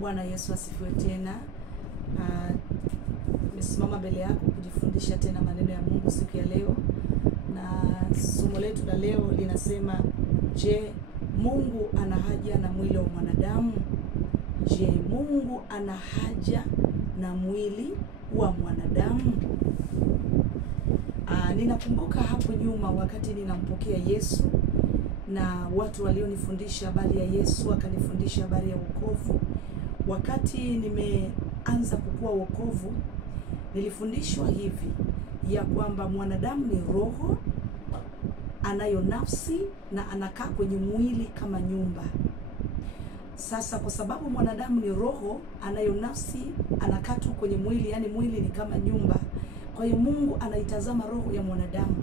Bwana Yesu asifiwe tena. Nimesimama mbele yako kujifundisha tena maneno ya Mungu siku ya leo. Na somo letu la leo linasema, je, Mungu ana haja na mwili wa mwanadamu? Je, Mungu ana haja na mwili wa mwanadamu? Ninakumbuka hapo nyuma wakati ninampokea Yesu, na watu walionifundisha habari ya Yesu wakanifundisha habari ya wokovu. Wakati nimeanza kukua wokovu, nilifundishwa hivi ya kwamba mwanadamu ni roho, anayo nafsi na anakaa kwenye mwili kama nyumba. Sasa kwa sababu mwanadamu ni roho, anayo nafsi, anakaa tu kwenye mwili, yani mwili ni kama nyumba. Kwa hiyo Mungu anaitazama roho ya mwanadamu,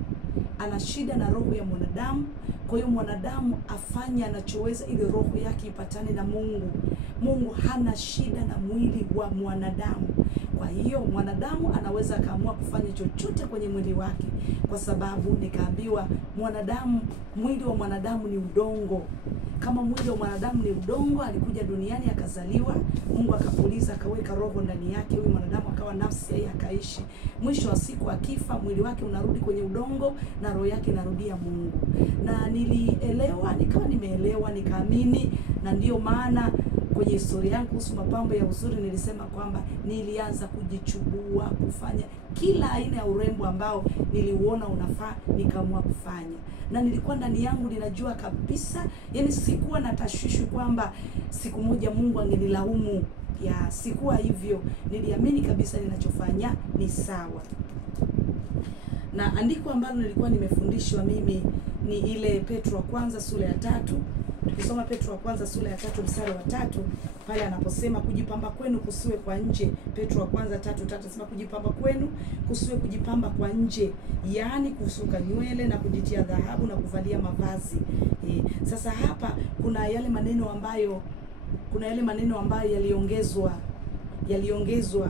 ana shida na roho ya mwanadamu. Kwa hiyo mwanadamu afanye anachoweza ili roho yake ipatane na Mungu. Mungu hana shida na mwili wa mwanadamu. Kwa hiyo mwanadamu anaweza akaamua kufanya chochote kwenye mwili wake, kwa sababu nikaambiwa mwili wa mwanadamu ni udongo. Kama mwili wa mwanadamu ni udongo, alikuja duniani akazaliwa, Mungu akapuliza akaweka roho ndani yake, huyu mwanadamu akawa nafsi, yeye akaishi. Mwisho wa siku akifa, mwili wake unarudi kwenye udongo na roho yake inarudia Mungu. Na nilielewa, nikawa nimeelewa, nikaamini, na ndio maana kwenye historia yangu kuhusu mapambo ya uzuri nilisema kwamba nilianza kujichubua, kufanya kila aina ya urembo ambao niliuona unafaa, nikaamua kufanya. Na nilikuwa ndani yangu ninajua kabisa, yani sikuwa na tashwishi kwamba siku moja Mungu angenilaumu. Ya sikuwa hivyo, niliamini kabisa ninachofanya ni sawa. Na andiko ambalo nilikuwa nimefundishwa mimi ni ile Petro wa kwanza sura ya 3. Tukisoma Petro wa kwanza sura ya 3 mstari wa 3, pale anaposema kujipamba kwenu kusiwe kwa nje. Petro wa kwanza 3:3 anasema kujipamba kwenu kusiwe kujipamba kwa nje, yaani kusuka nywele na kujitia dhahabu na kuvalia mavazi. Sasa hapa kuna yale maneno ambayo yaliongezwa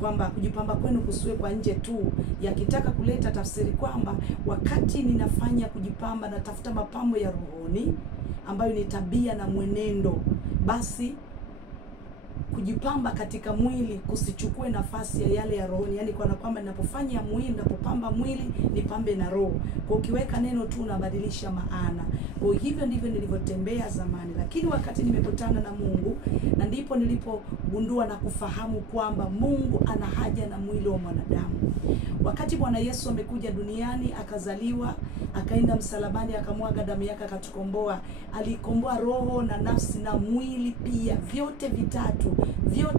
kwamba kujipamba kwenu kusiwe kwa nje tu, yakitaka kuleta tafsiri kwamba wakati ninafanya kujipamba natafuta mapambo ya rohoni ambayo ni tabia na mwenendo, basi kujipamba katika mwili kusichukue nafasi ya yale ya rohoni. Yani kwa kwamba ninapopamba mwili nipambe na roho. Kwa ukiweka neno tu unabadilisha maana. Kwa hivyo ndivyo nilivyotembea zamani, lakini wakati nimekutana na Mungu, na ndipo nilipogundua na kufahamu kwamba Mungu ana haja na mwili wa mwanadamu. Wakati Bwana Yesu amekuja duniani, akazaliwa, akaenda msalabani, akamwaga damu yake, akatukomboa. Alikomboa roho na nafsi na mwili pia, vyote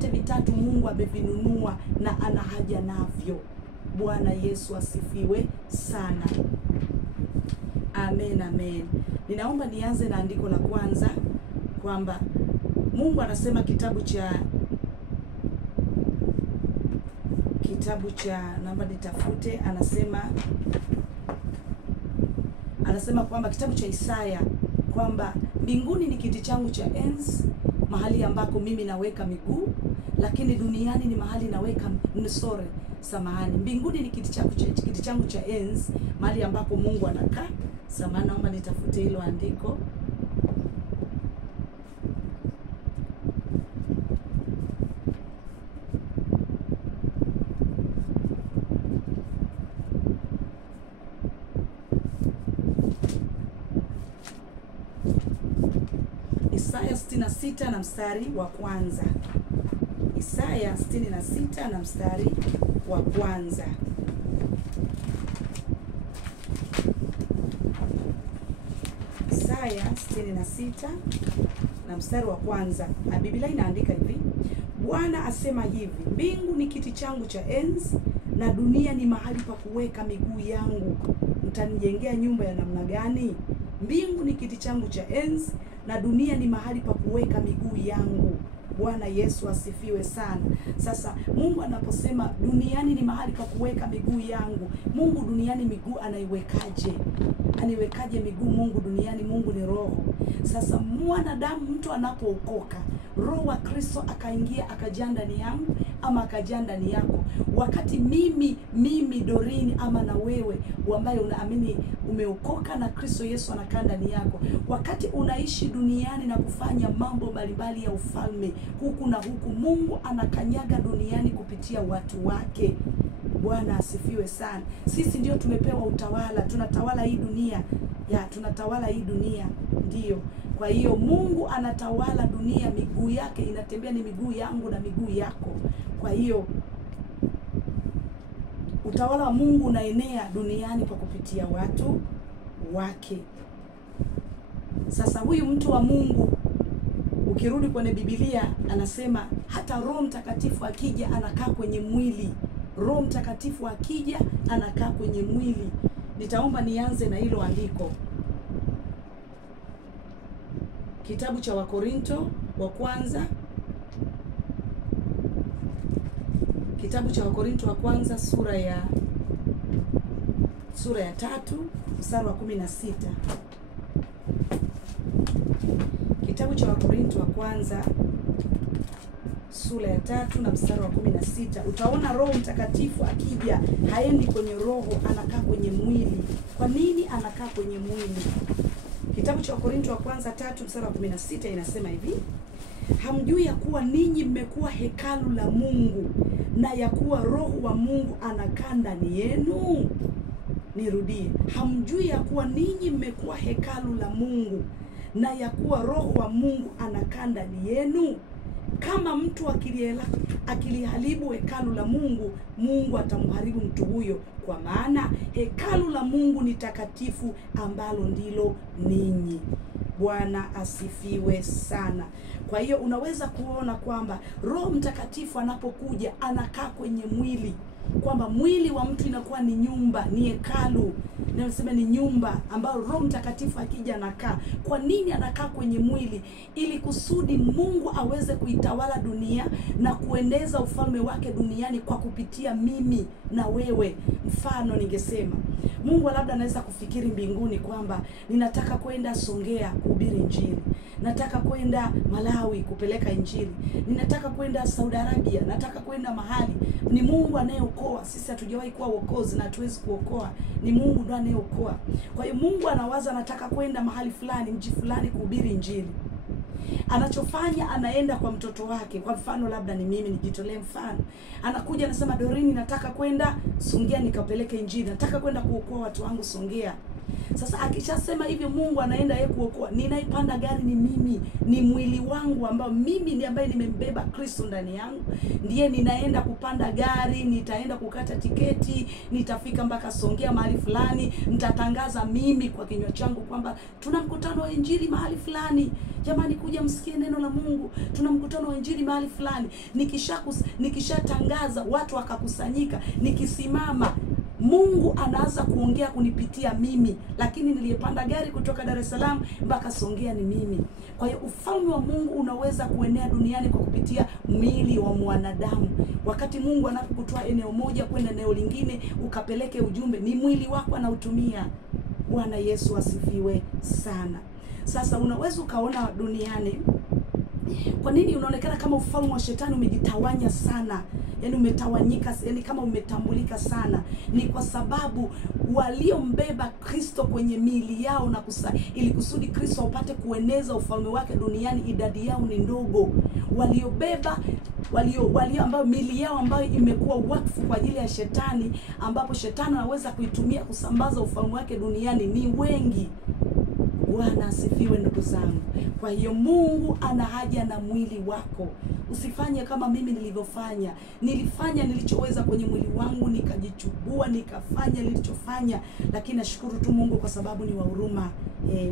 vitatu Mungu amevinunua na ana haja navyo. Bwana Yesu asifiwe sana. Amen, amen. Ninaomba nianze na andiko la kwanza kwamba Mungu anasema kitabu cha naomba nitafute, anasema kwamba kitabu cha Isaya kwamba mbinguni ni kiti changu cha enzi, mahali ambako mimi naweka miguu, lakini duniani ni mahali naweka mbinguni ni kiti changu cha enzi, mahali ambako Mungu anakaa. Samahani, naomba nitafute hilo andiko. Isaya 66 na mstari wa kwanza. Isaya 66 na mstari wa kwanza. Isaya 66 na mstari wa kwanza. Biblia inaandika hivi: Bwana asema hivi, mbingu ni kiti changu cha enzi na dunia ni mahali pa kuweka miguu yangu. Mtanijengea nyumba ya namna gani? Mbingu ni kiti changu cha enzi na dunia ni mahali pa kuweka miguu yangu. Bwana Yesu asifiwe sana. Sasa Mungu anaposema duniani ni mahali pa kuweka miguu yangu, Mungu duniani miguu anaiwekaje? Aniwekaje miguu Mungu duniani? Mungu ni roho. Sasa mwanadamu, mtu anapookoka, Roho wa Kristo akaingia akajaa ndani yangu ama akajaa ndani yako, wakati mimi Doreen ama na wewe ambaye unaamini umeokoka na Kristo Yesu anakaa ndani yako, wakati unaishi duniani na kufanya mambo mbalimbali ya ufalme huku na huku, Mungu anakanyaga duniani kupitia watu wake. Bwana asifiwe sana. Sisi ndio tumepewa utawala, tunatawala hii dunia. Tunatawala hii dunia, ndio. Kwa hiyo Mungu anatawala dunia, miguu yake inatembea, ni miguu yangu na miguu yako. Kwa hiyo utawala wa Mungu unaenea duniani kwa kupitia watu wake. Sasa huyu mtu wa Mungu, ukirudi kwenye Biblia, anasema hata Roho Mtakatifu akija anakaa kwenye mwili. Roho Mtakatifu akija anakaa kwenye mwili. Nitaomba nianze na hilo andiko. Kitabu cha Wakorinto wa kwanza. Kitabu cha Wakorinto wa kwanza sura ya 3 mstari wa 16. Kitabu cha Wakorinto wa kwanza sura ya 3 na mstari wa 16. Utaona Roho Mtakatifu akija haendi kwenye roho, anakaa kwenye mwili. Kwa nini anakaa kwenye mwili? Kitabu cha Wakorinto wa kwanza 3 mstari wa 16 inasema hivi: hamjui ya kuwa ninyi mmekuwa hekalu la Mungu na ya kuwa Roho wa Mungu anakaa ndani yenu? Nirudie, hamjui ya kuwa ninyi mmekuwa hekalu la Mungu na ya kuwa Roho wa Mungu anakaa ndani yenu? Kama mtu akiliharibu hekalu la Mungu, Mungu atamharibu mtu huyo, kwa maana hekalu la Mungu ni takatifu, ambalo ndilo ninyi. Bwana asifiwe sana. Kwa hiyo unaweza kuona kwamba Roho Mtakatifu anapokuja anakaa kwenye mwili, kwamba mwili wa mtu inakuwa ni nyumba, ni hekalu. Na nasema ni nyumba ambayo Roho Mtakatifu akija anakaa. Kwa nini anakaa kwenye mwili? Ili kusudi Mungu aweze kuitawala dunia na kueneza ufalme wake duniani kwa kupitia mimi na wewe. Mfano ningesema, Mungu labda anaweza kufikiri mbinguni kwamba ninataka kwenda Songea kuhubiri Injili, nataka kwenda Malawi kupeleka Injili, ninataka kwenda Saudi Arabia, nataka kwenda mahali. Ni Mungu anayeokoa. Sisi hatujawahi kuwa wokozi na hatuwezi kuokoa. Ni Mungu ndiye anayeokoa. Kwa hiyo Mungu anawaza nataka kwenda mahali fulani, mji fulani kuhubiri Injili. Anachofanya, anaenda kwa mtoto wake. Kwa mfano labda ni mimi, nijitolee mfano. Anakuja anasema, Doreen, nataka kwenda Songea nikapeleke Injili, nataka kwenda kuokoa watu wangu Songea. Sasa akishasema hivyo, Mungu anaenda yeye kuokoa. Ninaipanda gari ni mimi, ni mwili wangu ambao mimi ndiye ambaye nimembeba Kristo ndani yangu. Ndiye ninaenda kupanda gari, nitaenda kukata tiketi, nitafika mpaka Songea mahali fulani, nitatangaza mimi kwa kinywa changu kwamba tuna mkutano wa Injili mahali fulani. Jamani, kuja msikie neno la Mungu. Tuna mkutano wa Injili mahali fulani. Nikishatangaza watu wakakusanyika, nikisimama, Mungu anaanza kuongea kunipitia mimi, lakini niliyepanda gari kutoka Dar es Salaam mpaka Songea ni mimi. Kwa hiyo ufalme wa Mungu unaweza kuenea duniani kwa kupitia mwili wa mwanadamu. Wakati Mungu anapokutoa eneo moja kwenda eneo lingine ukapeleke ujumbe, ni mwili wako anautumia. Bwana Yesu asifiwe sana. Sasa unaweza ukaona duniani, kwa nini unaonekana kama ufalme wa shetani umejitawanya sana? Yaani umetawanyika, yaani kama umetambulika sana. Ni kwa sababu waliombeba Kristo kwenye miili yao na ili kusudi Kristo upate kueneza ufalme wake duniani, idadi yao ni ndogo. Waliobeba ambao miili yao ambayo imekuwa wakfu kwa ajili ya shetani, ambapo shetani anaweza kuitumia kusambaza ufalme wake duniani, ni wengi. Bwana asifiwe ndugu zangu. Kwa hiyo Mungu ana haja na mwili wako. Usifanye kama mimi nilivyofanya. Nilifanya nilichoweza kwenye mwili wangu, nikajichubua, nikafanya nilichofanya, lakini nashukuru tu Mungu kwa sababu ni wa huruma.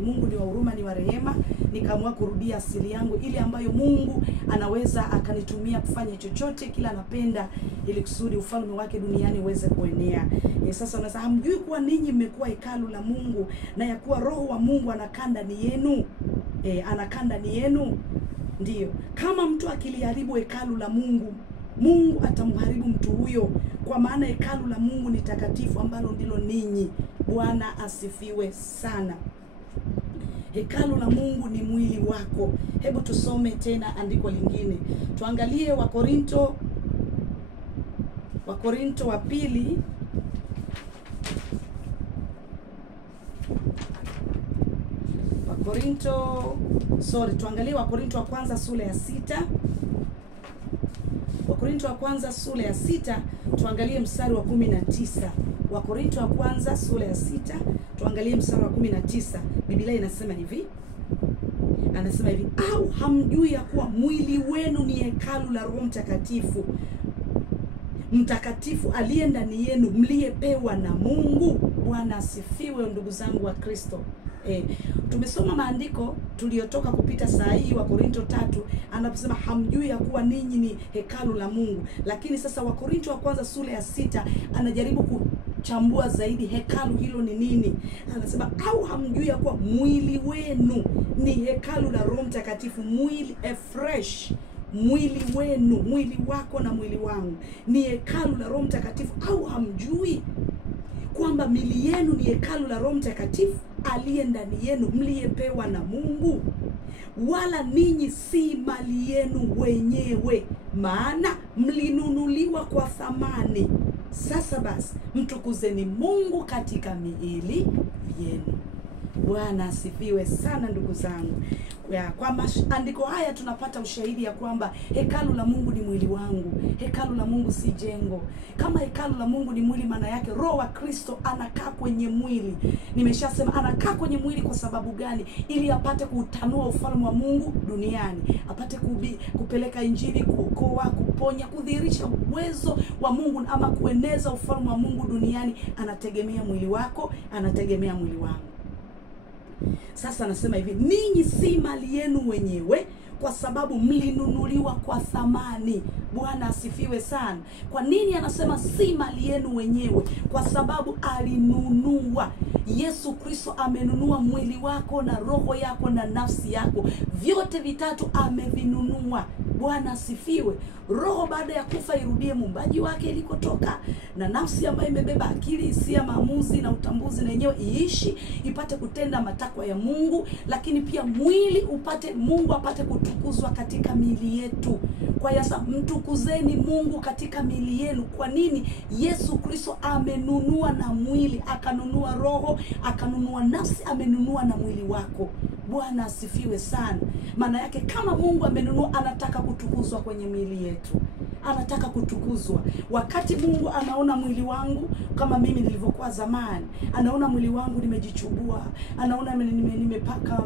Mungu ni wa huruma, ni wa rehema. Nikaamua kurudia asili yangu ile ambayo Mungu anaweza akanitumia kufanya chochote kila anapenda, ili kusudi ufalme wake duniani uweze kuenea. Sasa unasema, hamjui kuwa ninyi mmekuwa hekalu la Mungu na ya kuwa Roho wa Mungu anakaa ndani yenu? Anakaa ndani yenu. Ndiyo. Kama mtu akiliharibu hekalu la Mungu, Mungu atamharibu mtu huyo, kwa maana hekalu la Mungu ni takatifu, ambalo ndilo ninyi. Bwana asifiwe sana. Hekalu la Mungu ni mwili wako. Hebu tusome tena andiko lingine. Tuangalie Wakorinto wa pili tuangalie Wakorinto wa kwanza sura ya 6. Wakorinto wa kwanza sura ya 6, tuangalie mstari wa 19. Wakorinto wa kwanza sura ya 6, tuangalie mstari wa 19. Biblia inasema hivi. Anasema hivi, au hamjui ya kuwa mwili wenu ni hekalu la Roho Mtakatifu aliye ndani yenu, mliyepewa na Mungu? Bwana asifiwe, ndugu zangu wa Kristo. Tumesoma maandiko tuliyotoka kupita saa hii, Wakorinto 3, anaposema hamjui ya kuwa ninyi ni hekalu la Mungu. Lakini sasa Wakorinto wa kwanza sura ya 6 anajaribu kuchambua zaidi hekalu hilo ni nini. Anasema, au hamjui ya kuwa mwili wenu ni hekalu la Roho Mtakatifu? Mwili fresh, mwili wenu, mwili wako na mwili wangu ni hekalu la Roho Mtakatifu. Au hamjui kwamba mili yenu ni hekalu la Roho Mtakatifu aliye ndani yenu, mliyepewa na Mungu? Wala ninyi si mali yenu wenyewe, maana mlinunuliwa kwa thamani. Sasa basi, mtukuzeni Mungu katika miili yenu. Bwana asifiwe sana ndugu zangu. Kwa maandiko haya tunapata ushahidi ya kwamba hekalu la Mungu ni mwili wangu. Hekalu la Mungu si jengo. Kama hekalu la Mungu ni mwili, maana yake Roho wa Kristo anakaa kwenye mwili. Nimeshasema anakaa kwenye mwili kwa sababu gani? Ili apate kutanua ufalme wa Mungu duniani, apate kupeleka injili, kuokoa, kuponya, kudhihirisha uwezo wa Mungu ama kueneza ufalme wa Mungu duniani. Anategemea mwili wako, anategemea mwili wangu. Sasa anasema hivi, ninyi si mali yenu wenyewe, kwa sababu mlinunuliwa kwa thamani. Bwana asifiwe sana. Kwa nini anasema si mali yenu wenyewe? Kwa sababu alinunua. Yesu Kristo amenunua mwili wako na roho yako na nafsi yako, vyote vitatu amevinunua. Bwana asifiwe. Roho baada ya kufa irudie muumbaji wake ilikotoka, na nafsi ambayo imebeba akili, hisia, maamuzi na utambuzi na yenyewe iishi, ipate kutenda matakwa ya Mungu. Lakini pia mwili upate, Mungu apate kutukuzwa katika miili yetu. Kwa hiyo sasa, mtukuzeni Mungu katika miili yenu. Kwa nini? Yesu Kristo amenunua na mwili, akanunua roho, akanunua nafsi, amenunua na mwili wako. Bwana asifiwe sana. Maana yake kama Mungu amenunua, anataka kutukuzwa kwenye miili yetu. Anataka kutukuzwa. Wakati Mungu anaona mwili wangu kama mimi nilivyokuwa zamani, anaona mwili wangu nimejichubua, anaona nimepaka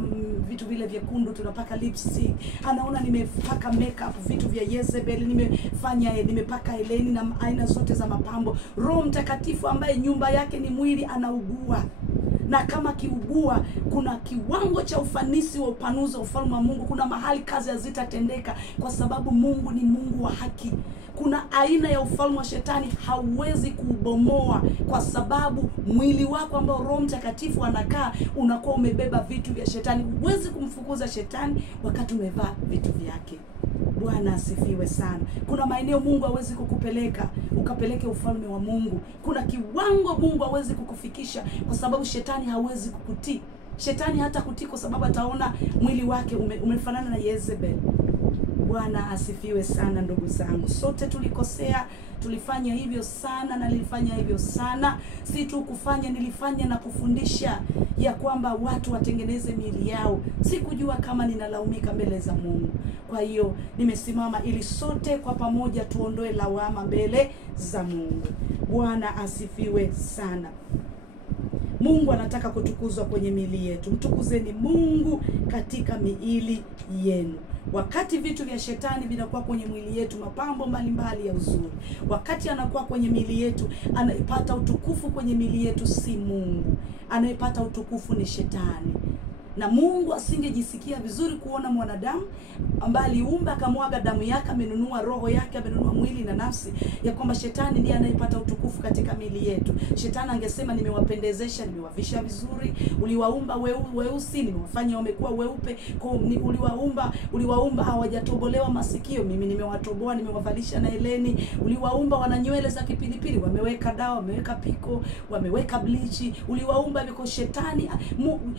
vitu vile vyekundu, tunapaka lipstick, anaona nimepaka makeup, vitu vya Jezebel, nimepaka heleni na aina zote za mapambo. Roho Mtakatifu ambaye nyumba yake ni mwili anaugua. Na kama kiugua, kuna kiwango cha ufanisi wa upanuzi wa ufalme wa Mungu. Kuna mahali kazi hazitatendeka, kwa sababu Mungu ni Mungu wa haki. Kuna aina ya ufalme wa shetani hauwezi kuubomoa, kwa sababu mwili wako ambao Roho Mtakatifu anakaa, unakuwa umebeba vitu vya shetani. Huwezi kumfukuza shetani wakati umevaa vitu vyake. Bwana asifiwe sana. Kuna maeneo Mungu hawezi kukupeleka ukapeleke ufalme wa Mungu. Kuna kiwango Mungu hawezi kukufikisha, kwa sababu shetani hawezi kukutii. Shetani hata kutii kwa sababu ataona mwili wake umefanana na Jezebel. Bwana asifiwe sana ndugu zangu. Sote tulikosea, tulifanya hivyo sana na nilifanya hivyo sana. Si tu kufanya, nilifanya na kufundisha ya kwamba watu watengeneze miili yao. Sikujua kama ninalaumika mbele za Mungu. Kwa hiyo nimesimama ili sote kwa pamoja tuondoe lawama mbele za Mungu. Bwana asifiwe sana. Mungu anataka kutukuzwa kwenye miili yetu. Mtukuzeni Mungu katika miili yenu. Wakati vitu vya shetani vinakuwa kwenye mwili yetu, mapambo mbalimbali ya uzuri, wakati anakuwa kwenye miili yetu, anaipata utukufu kwenye miili yetu si Mungu. Anaipata utukufu ni shetani. Na Mungu asingejisikia vizuri kuona mwanadamu ambaye aliumba, akamwaga damu yake, amenunua roho yake, amenunua mwili na nafsi, ya kwamba shetani ndiye anayepata utukufu katika miili yetu. Shetani angesema nimewapendezesha, nimewavisha vizuri, uliwaumba weusi, nimewafanya wamekuwa weupe, uliwaumba hawajatobolewa masikio, mimi nimewatoboa, nimewavalisha na heleni. Uliwaumba wana nywele za kipilipili, wameweka dawa, wameweka piko, wameweka bleach. Uliwaumba viko shetani,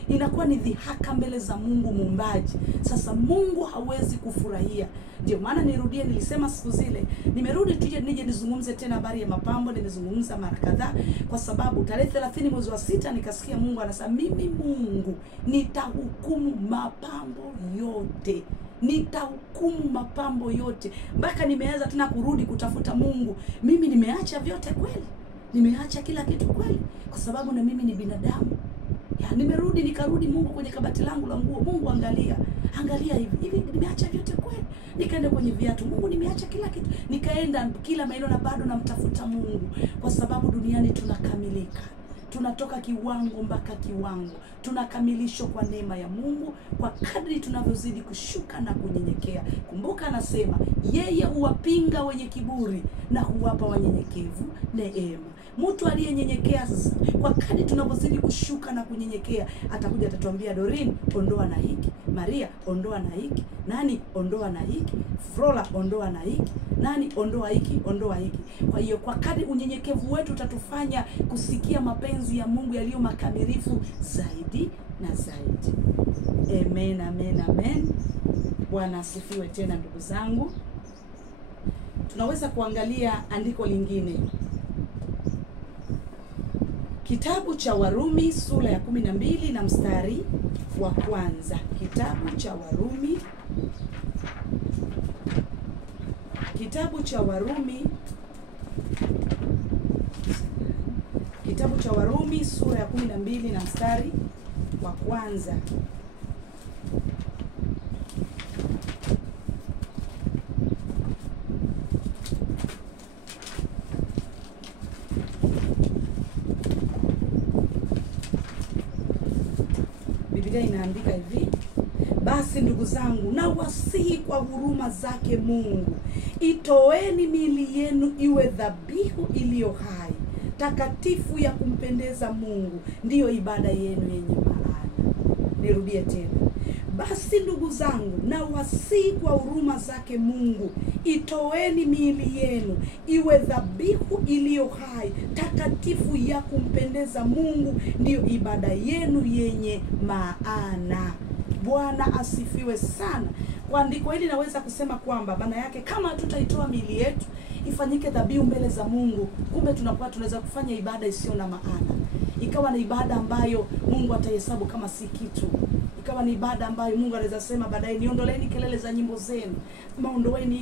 inakuwa ni dhihaka mbele za Mungu muumbaji, sasa Mungu hawezi kufurahia. Ndio maana nirudie, nilisema siku zile, nimerudi tuje nije nizungumze tena habari ya mapambo. Nimezungumza mara kadhaa kwa sababu tarehe 30 mwezi wa 6 nikasikia Mungu anasema mimi Mungu nitahukumu mapambo yote. Nitahukumu mapambo yote. Mpaka nimeanza tena kurudi kutafuta Mungu. Mimi nimeacha vyote kweli? Nimeacha kila kitu kweli? Kwa sababu na mimi ni binadamu. Nimerudi nikarudi Mungu kwenye kabati langu la nguo. Mungu angalia hivi nimeacha vyote kweli? Nikaenda kwenye viatu, Mungu nimeacha kila kitu. Nikaenda kila maeneo na bado namtafuta Mungu, kwa sababu duniani tunakamilika. Tunatoka kiwango mpaka kiwango. Tunakamilishwa kwa neema ya Mungu kwa kadri tunavyozidi kushuka na kunyenyekea. Kumbuka anasema yeye huwapinga wenye kiburi na huwapa wanyenyekevu neema. Mtu aliyenyenyekea sasa, kwa kadri tunavyozidi kushuka na kunyenyekea, atakuja atatuambia Doreen, ondoa na hiki. Maria, ondoa na hiki. Nani, ondoa na hiki. Frola, ondoa na hiki. Nani, ondoa hiki, ondoa hiki. Kwa hiyo kwa kadri unyenyekevu wetu utatufanya kusikia mapenzi ya Mungu yaliyo makamilifu zaidi na zaidi. Amen, amen, amen. Bwana asifiwe tena ndugu zangu. Tunaweza kuangalia andiko lingine. Kitabu cha Warumi sura ya 12 na mstari wa kwanza. Kitabu cha Warumi sura ya 12 na mstari wa kwanza. Biblia inaandika hivi: basi ndugu zangu, na wasihi kwa huruma zake Mungu, itoeni miili yenu iwe dhabihu iliyo hai, takatifu, ya kumpendeza Mungu, ndiyo ibada yenu yenye maana. Nirudie tena. Basi ndugu zangu, na wasihi kwa huruma zake Mungu, itoeni miili yenu iwe dhabihu iliyo hai, takatifu, ya kumpendeza Mungu, ndiyo ibada yenu yenye maana. Bwana asifiwe sana. Kwa andiko hili naweza kusema kwamba maana yake kama hatutaitoa miili yetu ifanyike dhabihu mbele za Mungu, kumbe tunaweza kufanya ibada isiyo na maana. Ikawa ni ibada ambayo Mungu atahesabu kama si kitu. Ikawa ni ibada ambayo Mungu anaweza sema baadaye, niondoleeni kelele za nyimbo zenu, ondoeni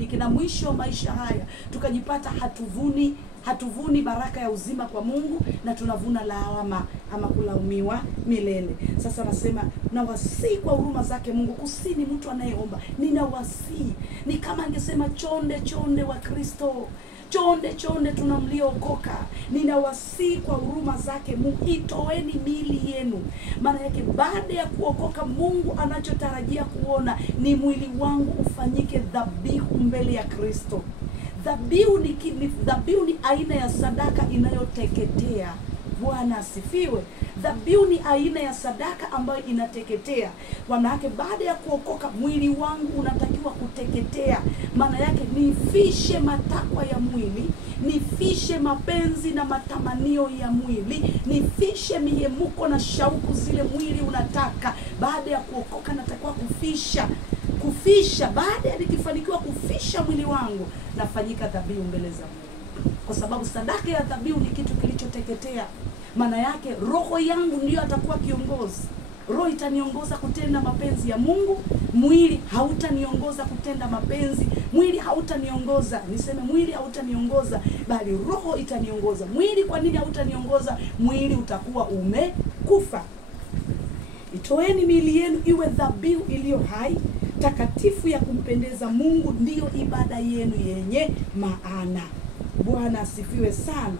hiki, na mwisho wa maisha haya tukajipata hatuvuni baraka ya uzima kwa Mungu, na tunavuna lawama ama kulaumiwa milele. Sasa nasema na wasihi kwa huruma zake Mungu. Kusini mtu anayeomba, ninawasihi. Ni kama angesema chonde wa Kristo, chonde tunamliokoka. Ninawasihi kwa huruma zake Mungu, itoeni miili yenu. Maana yake baada ya kuokoka, Mungu anachotarajia kuona ni mwili wangu ufanyike dhabihu mbele ya Kristo. Dhabihu ni aina ya sadaka inayoteketea. Bwana asifiwe. Dhabihu ni aina ya sadaka ambayo inateketea. Maana yake baada ya kuokoka, mwili wangu unatakiwa kuteketea. Maana yake nifishe matakwa ya mwili, nifishe mapenzi na matamanio ya mwili, nifishe mihemuko na shauku zile mwili unataka. Baada ya kuokoka natakiwa kufisha. Baada ya nikifanikiwa kufisha mwili wangu, nafanyika dhabihu mbele za Mungu. Kwa sababu sadaka ya dhabihu ni kitu kilichoteketea. Maana yake roho yangu ndiyo atakuwa kiongozi. Roho itaniongoza kutenda mapenzi ya Mungu, mwili hautaniongoza kutenda mapenzi. Mwili hautaniongoza, mwili hautaniongoza, bali roho itaniongoza. Mwili kwa nini hautaniongoza? Mwili utakuwa umekufa. Itoeni miili yenu iwe dhabihu iliyo hai, takatifu, ya kumpendeza Mungu, ndiyo ibada yenu yenye maana. Bwana asifiwe sana.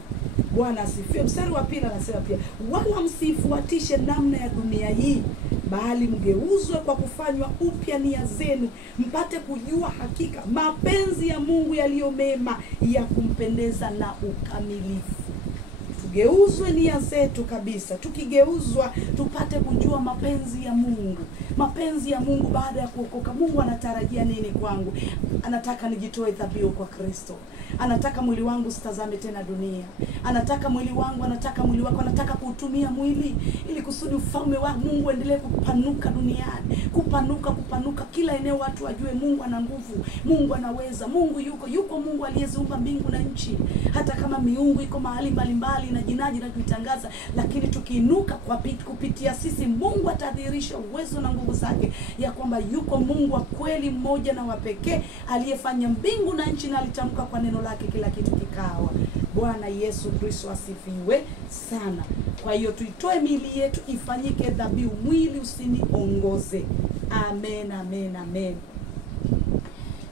Bwana asifiwe. Mstari wa pili anasema pia, wala msifuatishe namna ya dunia hii, bali mgeuzwe kwa kufanywa upya nia zenu, mpate kujua hakika mapenzi ya Mungu yaliyo mema, ya kumpendeza na ukamilifu. tugeuzwe nia zetu kabisa. Tukigeuzwa tupate kujua mapenzi ya Mungu. Mapenzi ya Mungu baada ya kuokoka. Mungu anatarajia nini kwangu? Anataka nijitoe dhabihu kwa Kristo. Anataka mwili wangu sitazame tena dunia. Anataka mwili wangu, anataka mwili wako, anataka kuutumia mwili ili kusudi ufalme wa Mungu endelee kupanuka duniani. Kupanuka kila eneo, watu wajue Mungu ana nguvu, Mungu anaweza, Mungu yuko Mungu aliyeziumba mbingu na nchi. Hata kama miungu iko mahali mbalimbali na jinaji na kuitangaza, lakini tukiinuka kupitia sisi, Mungu atadhihirisha uwezo na nguvu zake, ya kwamba yuko Mungu wa kweli, mmoja na wa pekee, aliyefanya mbingu na nchi na alitamka kwa neno lake kila kitu kikawa. Bwana Yesu Kristo asifiwe sana. Kwa hiyo tuitoe miili yetu ifanyike dhabihu, mwili usiniongoze. Amen, amen, amen.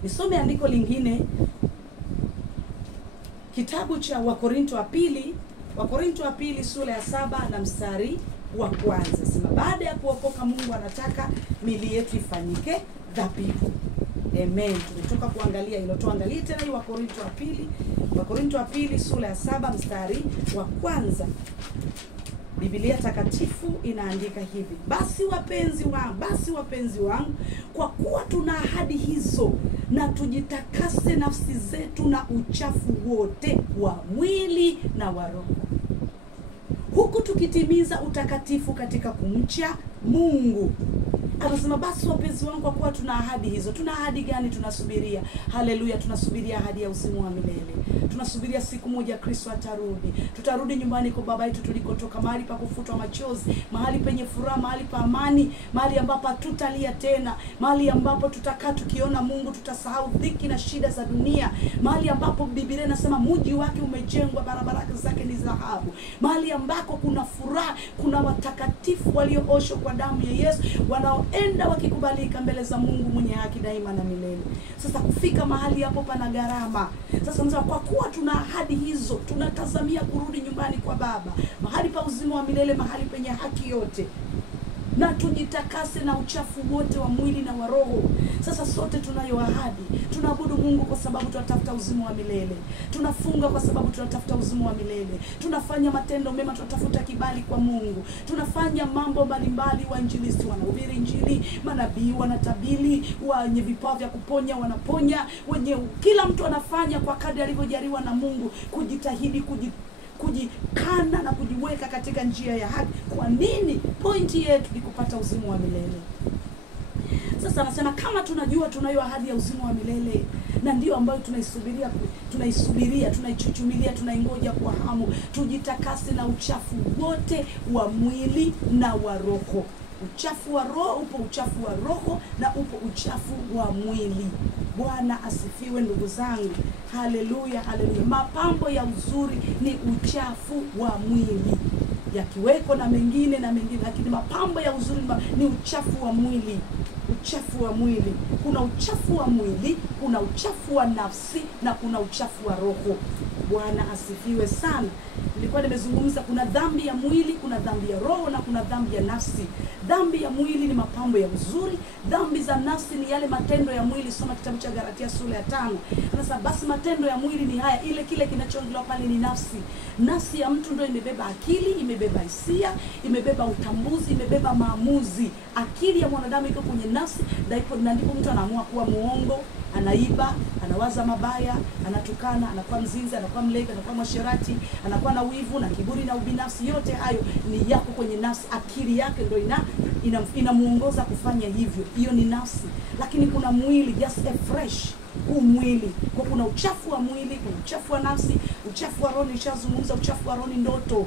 Nisome andiko lingine, kitabu cha Wakorinto wa pili sura ya 7 na mstari wa kwanza. Sema baada ya kuokoka Mungu anataka miili yetu ifanyike dhabihu. Amen. Tumetoka kuangalia hilo. Tuangalie tena hii Wakorinto wa pili sura ya 7 mstari wa kwanza. Biblia takatifu inaandika hivi: basi wapenzi wangu, kwa kuwa tuna ahadi hizo, na tujitakase nafsi zetu na uchafu wote wa mwili na wa roho, huku tukitimiza utakatifu katika kumcha Mungu. Anasema basi wapenzi wangu, kwa kuwa tuna ahadi hizo. Tuna ahadi gani tunasubiria? Haleluya, tunasubiria ahadi ya uzima wa milele. Tunasubiria siku moja Kristo atarudi. Tutarudi nyumbani kwa Baba yetu tulikotoka, mahali pa kufutwa machozi, mahali penye furaha, mahali pa amani, mahali ambapo tutalia tena, mahali ambapo tutakaa tukiona Mungu, tutasahau dhiki na shida za dunia, mahali ambapo Biblia inasema mji wake umejengwa, barabara zake ni dhahabu, mahali ambako kuna furaha, kuna watakatifu waliooshwa kwa damu ya Yesu, wanaoenda wakikubalika mbele za Mungu mwenye haki daima na milele. Sasa kufika mahali hapo pana gharama. Sasa mzee, kwa kuwa tuna ahadi hizo, tunatazamia kurudi nyumbani kwa Baba, mahali pa uzima wa milele, mahali penye haki yote, na tujitakase na uchafu wote wa mwili na wa roho. Sasa sote tunayo ahadi. Tunaabudu Mungu kwa sababu tunatafuta uzima wa milele. Tunafunga kwa sababu tunatafuta uzima wa milele. Tunafanya matendo mema, tunatafuta kibali kwa Mungu. Tunafanya mambo mbalimbali, wainjilisti wanahubiri injili, manabii wanatabiri, wenye vipawa vya kuponya wanaponya, kila mtu anafanya kwa kadri alivyojaliwa na Mungu, kujitahidi kujikana na kujiweka katika njia ya haki. Kwa nini? Pointi yetu ni kupata uzima wa milele. Sasa anasema kama tunajua tunayo ahadi ya uzima wa milele, na ndio ambayo tunaisubiria, tunaichuchumilia, tunaingoja kwa hamu, tujitakase na uchafu wote wa mwili na wa roho. Uchafu wa roho, upo uchafu wa roho na upo uchafu wa mwili. Bwana asifiwe ndugu zangu. Haleluya, haleluya. Mapambo ya uzuri ni uchafu wa mwili, yakiweko na mengine, lakini mapambo ya uzuri ni uchafu wa mwili. Uchafu wa mwili. Kuna uchafu wa mwili, kuna uchafu wa nafsi, na kuna uchafu wa roho. Bwana asifiwe sana. Nilikuwa nimezungumza kuna dhambi ya mwili, kuna dhambi ya roho, na kuna dhambi ya nafsi. Dhambi ya mwili ni mapambo ya uzuri, dhambi za nafsi ni yale matendo ya mwili. Soma kitabu cha Galatia sura ya 5. Sasa basi matendo ya mwili ni haya, kile kinachoongelewa pale ni nafsi. Nafsi ya mtu ndio imebeba akili, imebeba hisia, imebeba utambuzi, imebeba maamuzi. Akili ya mwanadamu iko kwenye nafsi, na ndipo mtu anaamua kuwa muongo, anaiba, anawaza mabaya, anatukana, anakuwa mzinzi, anakuwa mlevi, anakuwa mwasherati, anakuwa na wivu na kiburi na ubinafsi. Yote hayo ni yako kwenye nafsi. Akili yake ndio inamuongoza kufanya hivyo. Hiyo ni nafsi. Lakini kuna mwili, just a fresh mwili. Kwa kuna uchafu wa mwili, kuna uchafu wa nafsi, uchafu wa roho. Nishazungumza uchafu wa roho ni ndoto.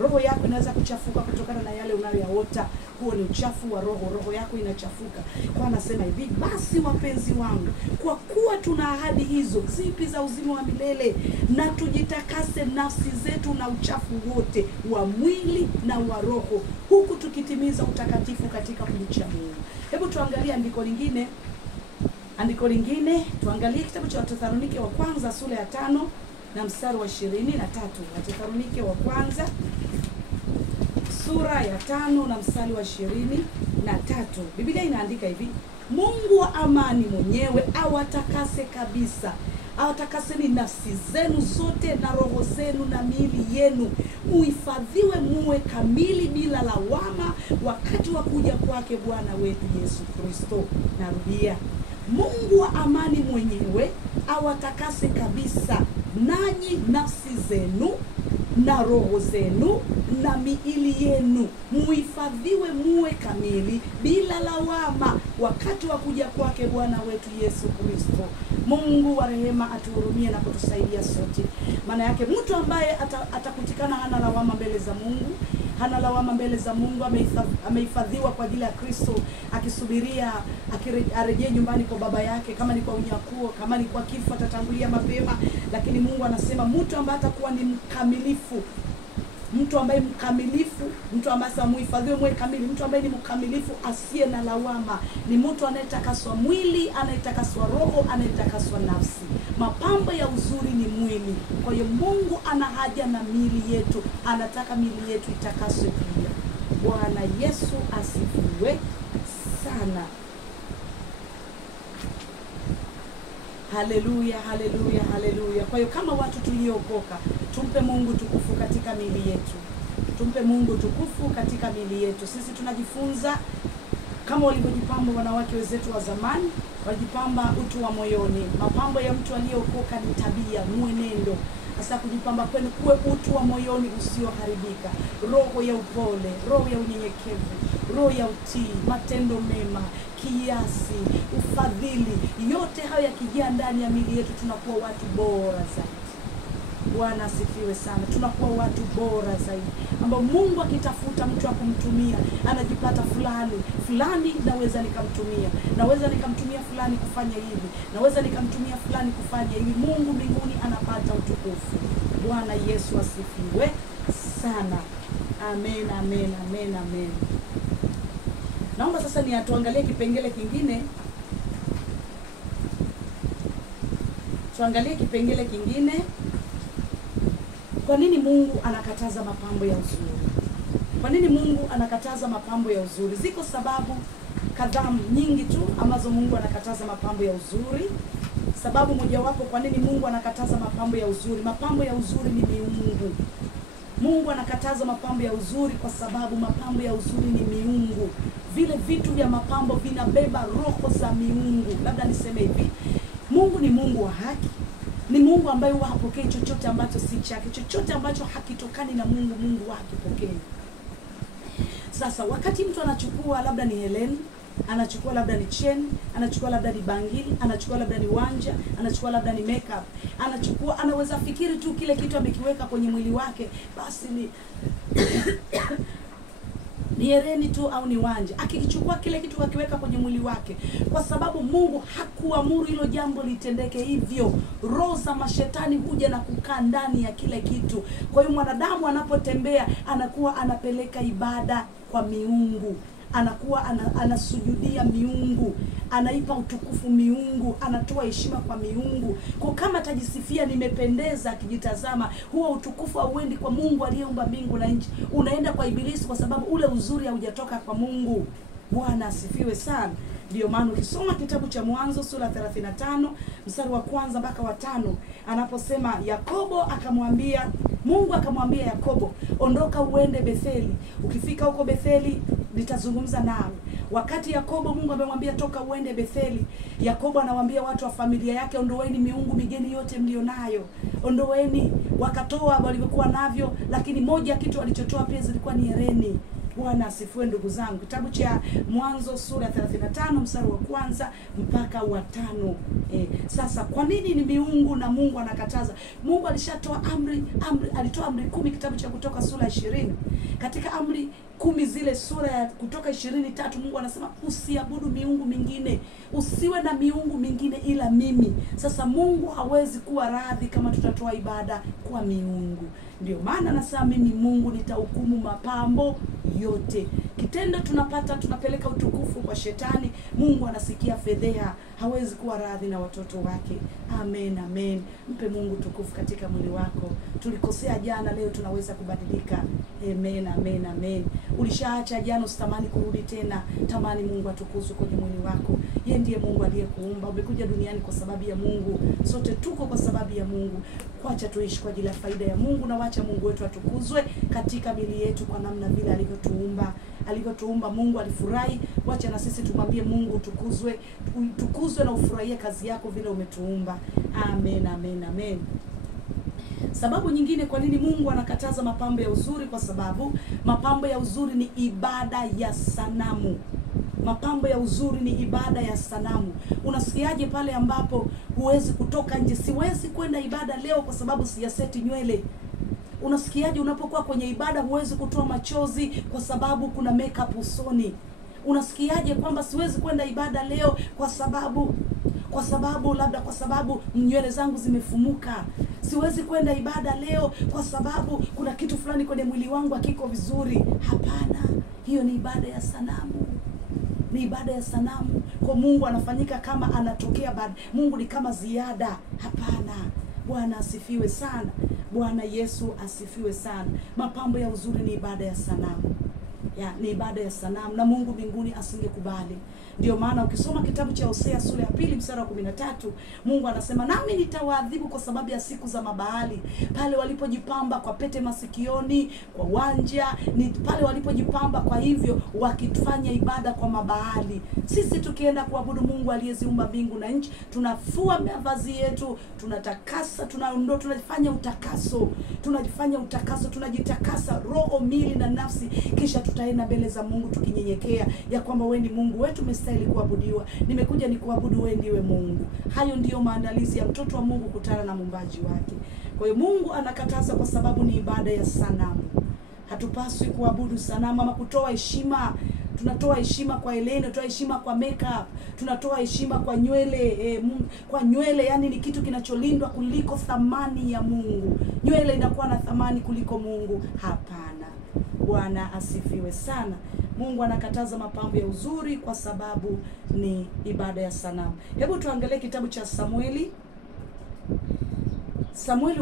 Roho yako inaweza kuchafuka kutokana na yale unayoyaota. Huo ni uchafu wa roho. Roho yako inachafuka. Kwa anasema hivi, basi wapenzi wangu, kwa kuwa tuna ahadi hizo, zipi? Za uzima wa milele, na tujitakase nafsi zetu na uchafu wote wa mwili na wa roho, huku tukitimiza utakatifu katika kumcha Mungu. Hebu tuangalie andiko lingine. Tuangalie kitabu cha Wathesalonike wa kwanza sura ya 5 na mstari wa 23. Wathesalonike wa kwanza sura ya 5 na mstari wa 23. Biblia inaandika hivi: Mungu wa amani mwenyewe awatakase kabisa, awatakaseni nafsi zenu zote na roho zenu na miili yenu, muhifadhiwe muwe kamili bila lawama wakati wa kuja kwake Bwana wetu Yesu Kristo. Narudia, Mungu wa amani mwenyewe awatakase kabisa, nanyi nafsi zenu na roho zenu na miili yenu muhifadhiwe muwe kamili bila lawama wakati wa kuja kwake Bwana wetu Yesu Kristo. Mungu wa rehema atuhurumie na kutusaidia sote. Maana yake mtu ambaye atakutikana hana lawama mbele za Mungu, hana lawama mbele za Mungu, amehifadhiwa kwa ajili ya Kristo, akisubiria arejee nyumbani kwa baba yake. Kama ni kwa unyakuo, kama ni kwa kifo, atatangulia mapema. Lakini Mungu anasema mtu ambaye atakuwa ni mkamilifu, mtu ambaye mkamilifu, mtu ambaye muhifadhiwe mwe kamili, mtu ambaye ni mkamilifu asiye na lawama, ni mtu anayetakaswa mwili, anayetakaswa roho, anayetakaswa nafsi. Mapambo ya uzuri ni mwili. Kwa hiyo Mungu ana haja na miili yetu, anataka miili yetu itakaswe pia. Bwana Yesu asifiwe sana. Haleluya, haleluya, haleluya. Kwa hiyo kama watu tuliokoka, tumpe Mungu tukufu katika miili yetu. Tumpe Mungu tukufu katika miili yetu. Sisi tunajifunza kama walivyojipamba wanawake wenzetu wa zamani, wajipamba utu wa moyoni. Mapambo ya mtu aliyeokoka ni tabia, mwenendo. Sasa kujipamba kwenu kuwe utu wa moyoni usioharibika, roho ya upole, roho ya unyenyekevu, roho ya utii, matendo mema, kiasi, ufadhili. Yote hayo yakijaa ndani ya miili yetu, tunakuwa watu bora zaidi. Bwana asifiwe sana. Tunakuwa watu bora zaidi, ambao Mungu akitafuta mtu wa kumtumia anajipata fulani naweza nikamtumia, naweza nikamtumia fulani kufanya hivi, naweza nikamtumia fulani kufanya hivi. Mungu mbinguni anapata utukufu. Bwana Yesu asifiwe sana. Amen, amen, amen, amen. Naomba sasa tuangalie kipengele kingine. Tuangalie kipengele kingine. Kwa nini Mungu anakataza mapambo ya uzuri? Kwa nini Mungu anakataza mapambo ya uzuri? Ziko sababu kadhaa nyingi tu ambazo Mungu anakataza mapambo ya uzuri. Sababu mojawapo kwa nini Mungu anakataza mapambo ya uzuri. Mapambo ya uzuri ni miungu. Mungu anakataza mapambo ya uzuri kwa sababu mapambo ya uzuri ni miungu. Vile vitu vya mapambo vinabeba roho za miungu. Labda niseme hivi, Mungu ni Mungu wa haki. Ni Mungu ambaye hapokei chochote ambacho si chake. Chochote ambacho hakitokani na Mungu, Mungu hakipokei. Sasa wakati mtu anachukua labda ni heleni, anachukua labda ni cheni, anachukua labda ni bangili, anachukua labda ni wanja, anachukua labda ni makeup, anachukua, anaweza fikiri tu kile kitu amekiweka kwenye mwili wake basi ni hereni tu au ni wanja. Akikichukua kile kitu akiweka kwenye mwili wake, kwa sababu Mungu hakuamuru hilo jambo litendeke hivyo. Roho za mashetani huja na kukaa ndani ya kile kitu. Kwa hiyo mwanadamu anapotembea anakuwa anapeleka ibada kwa miungu, anakuwa anasujudia miungu, anaipa utukufu miungu, anatoa heshima kwa miungu. Kwa kama atajisifia nimependeza akijitazama, huo utukufu hauendi kwa Mungu aliyeumba mbingu na nchi, unaenda kwa ibilisi, kwa sababu ule uzuri haujatoka kwa Mungu. Bwana asifiwe sana. Ndio maana ukisoma kitabu cha Mwanzo sura 35 mstari wa 1 mpaka wa 5, anaposema Yakobo akamwambia, Mungu akamwambia Yakobo, ondoka uende Betheli. Ukifika huko Betheli nitazungumza nawe. Wakati Yakobo Mungu amemwambia toka uende Betheli, Yakobo anawaambia watu wa familia yake, ondoeni miungu migeni yote mlionayo. Ondoeni. Wakatoa walivyokuwa navyo, lakini moja kitu walichotoa pia zilikuwa ni hereni. Bwana asifiwe ndugu zangu. Kitabu cha Mwanzo sura 35 mstari wa 1 mpaka wa 5. Sasa kwa nini ni miungu na Mungu anakataza? Mungu alishatoa alitoa amri 10 kitabu cha Kutoka sura 20. Katika amri 10 zile sura ya Kutoka 23 Mungu anasema usiabudu miungu mingine. Usiwe na miungu mingine ila mimi. Sasa Mungu hawezi kuwa radhi kama tutatoa ibada kwa miungu. Ndio maana nasema mimi Mungu nitahukumu mapambo yote. Kitendo tunapeleka utukufu kwa shetani, Mungu anasikia fedheha, hawezi kuwa radhi na watoto wake. Amen, amen. Mpe Mungu tukufu katika mwili wako. Tulikosea jana, leo tunaweza kubadilika. Amen, amen, amen. Ulishaacha jana, usitamani kurudi tena. Tamani Mungu atukuzwe kwenye mwili wako. Yeye ndiye Mungu aliyekuumba. Umekuja duniani kwa sababu ya Mungu. Sote tuko kwa sababu ya Mungu. Kwacha tuishi kwa ajili ya faida ya Mungu, na wacha Mungu wetu atukuzwe katika mili yetu kwa namna vile alivyotuumba. Mungu alifurahi. Wacha na sisi tumwambie Mungu utukuzwe na ufurahie kazi yako vile umetuumba. Amen, amen, amen. Sababu nyingine kwa nini Mungu anakataza mapambo ya uzuri, kwa sababu mapambo ya uzuri ni ibada ya sanamu. Mapambo ya uzuri ni ibada ya sanamu. Unasikiaje pale ambapo huwezi kutoka nje? Siwezi kwenda ibada leo kwa sababu sijaseti nywele. Unasikiaje unapokuwa kwenye ibada huwezi kutoa machozi kwa sababu kuna makeup usoni? Unasikiaje kwamba siwezi kwenda ibada leo kwa sababu nywele zangu zimefumuka? Siwezi kwenda ibada leo kwa sababu kuna kitu fulani kwenye mwili wangu hakiko vizuri. Hapana, hiyo ni ibada ya sanamu. Ni ibada ya sanamu. Kwa Mungu anafanyika kama anatokea baada. Mungu ni kama ziada. Hapana. Bwana asifiwe sana. Bwana Yesu asifiwe sana. Mapambo ya uzuri ni ibada ya sanamu. Ni ibada ya sanamu, na Mungu mbinguni asingekubali. Ndio maana ukisoma kitabu cha Hosea sura ya 2 mstari wa 13, Mungu anasema, nami nitawaadhibu kwa sababu ya siku za Mabaali, pale walipojipamba kwa pete masikioni, kwa wanja, ni pale walipojipamba kwa hivyo wakifanya ibada kwa Mabaali. Sisi tukienda kuabudu Mungu aliyeziumba mbingu na nchi, tunafua mavazi yetu, tunatakasa, tunaondoa, tunafanya utakaso, tunajitakasa roho, mili na nafsi, kisha tutaenda mbele za Mungu tukinyenyekea ya kwamba wewe ni Mungu wetu, umestahili kuabudiwa. Nimekuja ni kuabudu wewe, ndiwe Mungu. Hayo ndiyo maandalizi ya mtoto wa Mungu kutana na muumbaji wake. Kwa hiyo Mungu anakataza kwa sababu ni ibada ya sanamu. Hatupaswi kuabudu sanamu ama kutoa heshima. Tunatoa heshima kwa Helene, tunatoa heshima kwa makeup, tunatoa heshima kwa nywele, kwa nywele. Yani ni kitu kinacholindwa kuliko thamani ya Mungu. Nywele inakuwa na thamani kuliko Mungu? Hapana. Bwana asifiwe sana. Mungu anakataza mapambo ya uzuri kwa sababu ni ibada ya sanamu. Hebu tuangalie kitabu cha Samueli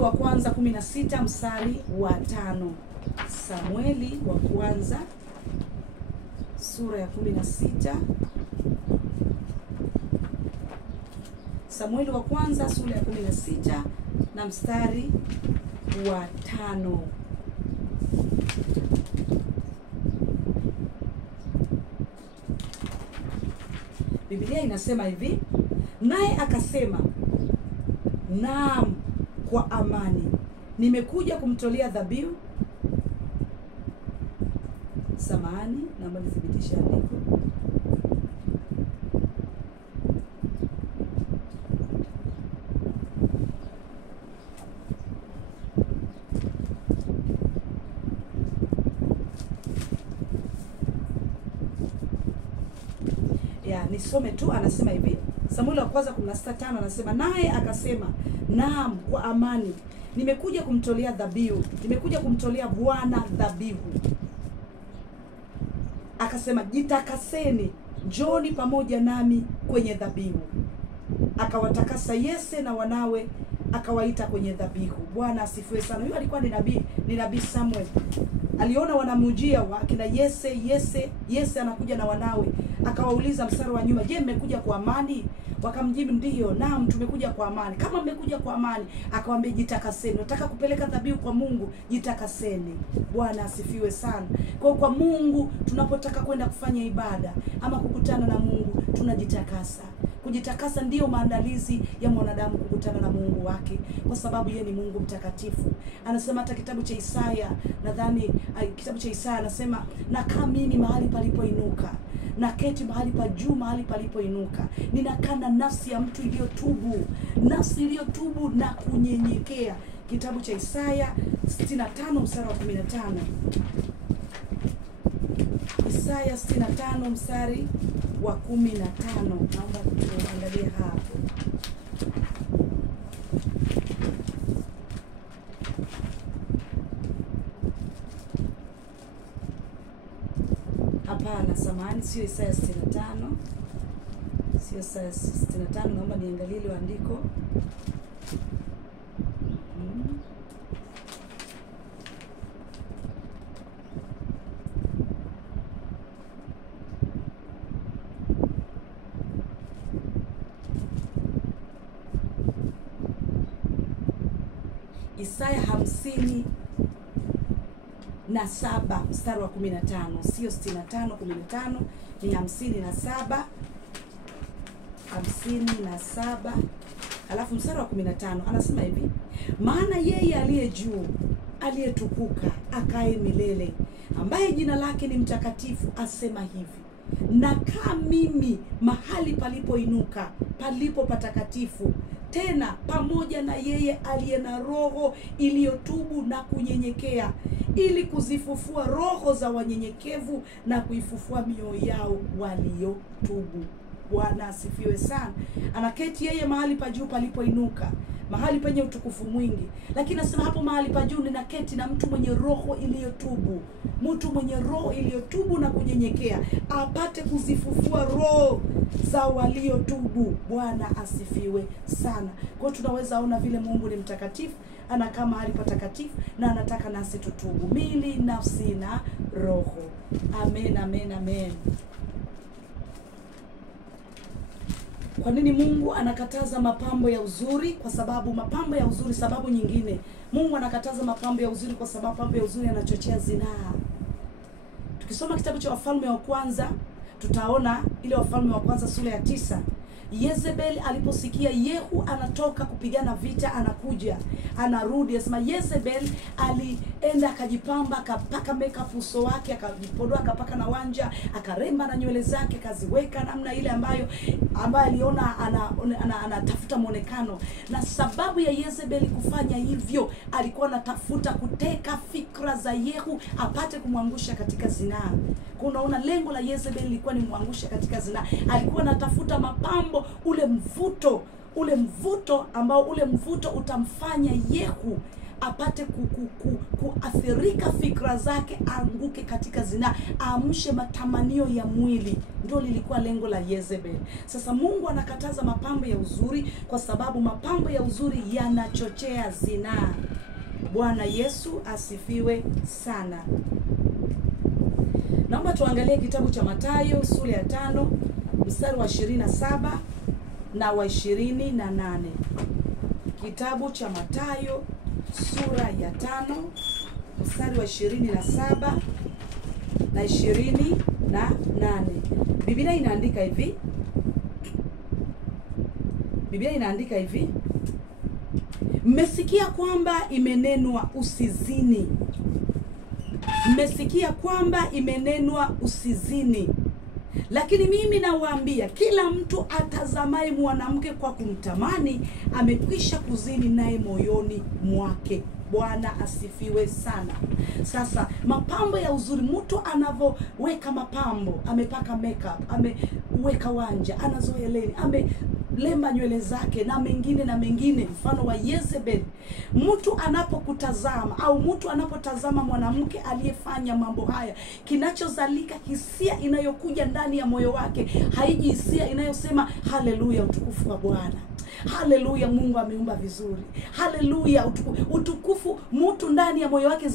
wa kwanza 16 mstari wa 5. Samueli wa kwanza sura ya 16. Samueli wa kwanza sura ya 16 na mstari wa 5. Biblia inasema hivi, naye akasema, naam, kwa amani nimekuja kumtolea dhabihu. Samahani, naomba nithibitishe andiko. Nisome tu, anasema hivi, Samueli wa kwanza 16:5 anasema, naye akasema, naam, kwa amani nimekuja kumtolea dhabihu, nimekuja kumtolea Bwana dhabihu. Akasema, jitakaseni, njoni pamoja nami kwenye dhabihu. Akawatakasa Yese na wanawe, akawaita kwenye dhabihu. Bwana asifiwe sana. Huyo alikuwa ni nabii Samuel. Aliona wanamujia wakina Yese anakuja na wanawe. Akawauliza mstari wa nyuma, je, mmekuja kwa amani? Wakamjibu, ndiyo, naam, tumekuja kwa amani. Kama mmekuja kwa amani, akawaambia, jitakaseni. Nataka kupeleka dhabihu kwa Mungu, jitakaseni. Bwana asifiwe sana. Kwa Mungu tunapotaka kwenda kufanya ibada ama kukutana na Mungu, tunajitakasa. Kujitakasa ndiyo maandalizi ya mwanadamu kukutana na Mungu wake, kwa sababu yeye ni Mungu mtakatifu. Anasema hata kitabu cha Isaya, nadhani kitabu cha Isaya anasema, nakaa mimi mahali palipoinuka, na keti mahali pa juu, mahali palipoinuka. Ninakaa na nafsi ya mtu iliyotubu na kunyenyekea. Kitabu cha Isaya 65 mstari wa 15. Isaya 65 mstari wa 15. Naomba tuangalie hapo. Hapana, samahani, sio Isaya 65. Sio Isaya 65, naomba niangalie ile andiko. Isaya 57 mstari wa 15, sio 65, 15 ni 57, 57 alafu mstari wa 15 anasema hivi: maana yeye aliye juu, aliyetukuka, akae milele, ambaye jina lake ni mtakatifu, asema hivi: nakaa mimi mahali palipoinuka, palipo patakatifu, tena pamoja na yeye aliye na roho iliyotubu na kunyenyekea, ili kuzifufua roho za wanyenyekevu na kuifufua mioyo yao waliotubu. Bwana asifiwe sana. Anaketi yeye mahali pa juu palipoinuka, mahali penye utukufu mwingi. Lakini nasema hapo mahali pa juu ninaketi na mtu mwenye roho iliyotubu. Mtu mwenye roho iliyotubu na kunyenyekea, apate kuzifufua roho za waliotubu. Bwana asifiwe sana. Kwa tunaweza ona vile Mungu ni mtakatifu, anakaa mahali patakatifu na anataka nasi tutubu, mili, nafsi na roho. Amen, amen, amen. Kwa nini Mungu anakataza mapambo ya uzuri? Kwa sababu mapambo ya uzuri, sababu nyingine Mungu anakataza mapambo ya uzuri kwa sababu mapambo ya uzuri yanachochea zinaa. Tukisoma kitabu cha Wafalme wa Kwanza, tutaona ile Wafalme wa Kwanza sura ya 9. Yezebel aliposikia Yehu anatoka kupigana vita, anakuja, anarudi, anasema Yezebel alienda akajipamba, akapaka makeup uso wake, akajipodoa, akapaka na wanja, akaremba na nywele zake, kaziweka namna ile ambayo aliona anatafuta muonekano. Na sababu ya Yezebel kufanya hivyo, alikuwa anatafuta kuteka fikra za Yehu apate kumwangusha katika zinaa. Unaona lengo la Yezebel lilikuwa ni kumwangusha katika zinaa. Alikuwa anatafuta mapambo, ule mvuto ambao ule mvuto utamfanya Yehu apate kuathirika fikra zake, aanguke katika zinaa, aamshe matamanio ya mwili. Ndio lilikuwa lengo la Yezebel. Sasa Mungu anakataza mapambo ya uzuri kwa sababu mapambo ya uzuri yanachochea zinaa. Bwana Yesu asifiwe sana. Naomba tuangalie kitabu cha Mathayo sura ya 5 mstari wa 27 na wa 28. Kitabu cha Mathayo sura ya 5 mstari wa 27 na 28. Biblia inaandika hivi: mmesikia kwamba imenenwa usizini. Mmesikia kwamba imenenwa usizini. Lakini mimi nawaambia, kila mtu atazamaye mwanamke kwa kumtamani amekwisha kuzini naye moyoni mwake. Bwana asifiwe sana. Sasa mapambo ya uzuri, mtu anavoweka mapambo, amepaka makeup, ameweka wanja, anazoeleni, amelemba nywele zake na mengine, mfano wa Yezebel. Mtu anapokutazama au mtu anapotazama mwanamke aliyefanya mambo haya, kinachozalika, hisia inayokuja ndani ya moyo wake, haiji hisia inayosema haleluya, utukufu wa Bwana, haleluya, Mungu ameumba vizuri, haleluya, utukufu. Mtu ndani ya moyo wake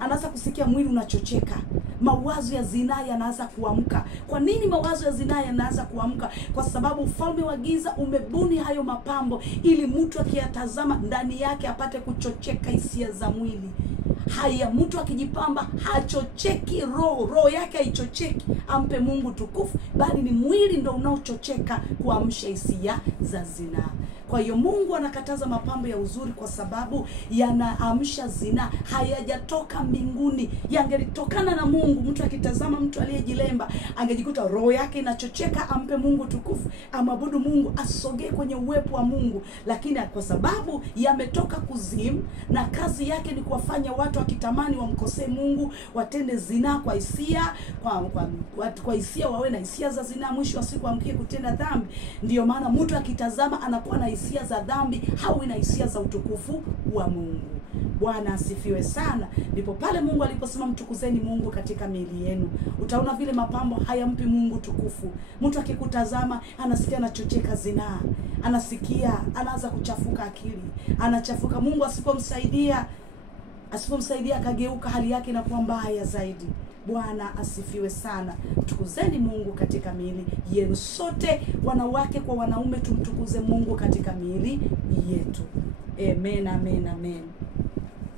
anaanza kusikia mwili unachocheka, mawazo ya zinaa yanaanza kuamka. Kwa nini mawazo ya zinaa yanaanza kuamka? Kwa sababu ufalme wa giza umebuni hayo mapambo ili mtu akiyatazama ndani yake apate kuchocheka hisia za mwili. Haya, mtu akijipamba hachocheki roho yake, haichocheki ampe Mungu tukufu, bali ni mwili ndio unaochocheka kuamsha hisia za zinaa. Kwa hiyo Mungu anakataza mapambo ya uzuri kwa sababu yanaamsha zinaa. Hayajatoka mbinguni, yangelitokana na Mungu. Mtu akitazama mtu aliyejilemba angejikuta roho yake inachocheka, ampe Mungu tukufu, amabudu Mungu, asogee kwenye uwepo wa Mungu. Lakini kwa sababu yametoka kuzimu na kazi yake ni kuwafanya watu wakitamani wamkosee Mungu, watende zinaa kwa hisia, kwa hisia, wawe na hisia za zinaa, mwisho wa siku amkie kutenda dhambi. Ndio maana mtu akitazama anakuwa na hisia za dhambi, hawi na hisia za utukufu wa Mungu. Bwana asifiwe sana. Ndipo pale Mungu aliposema mtukuzeni Mungu katika miili yenu. Utaona vile mapambo hayampi Mungu tukufu. Mtu akikutazama anasikia anachocheka zinaa, anasikia anaanza kuchafuka akili, anachafuka. Mungu asipomsaidia akageuka, hali yake inakuwa mbaya zaidi. Bwana asifiwe sana. Tukuzeni Mungu katika miili yenu. Sote wanawake kwa wanaume tumtukuze Mungu katika miili yetu. Amen, amen, amen.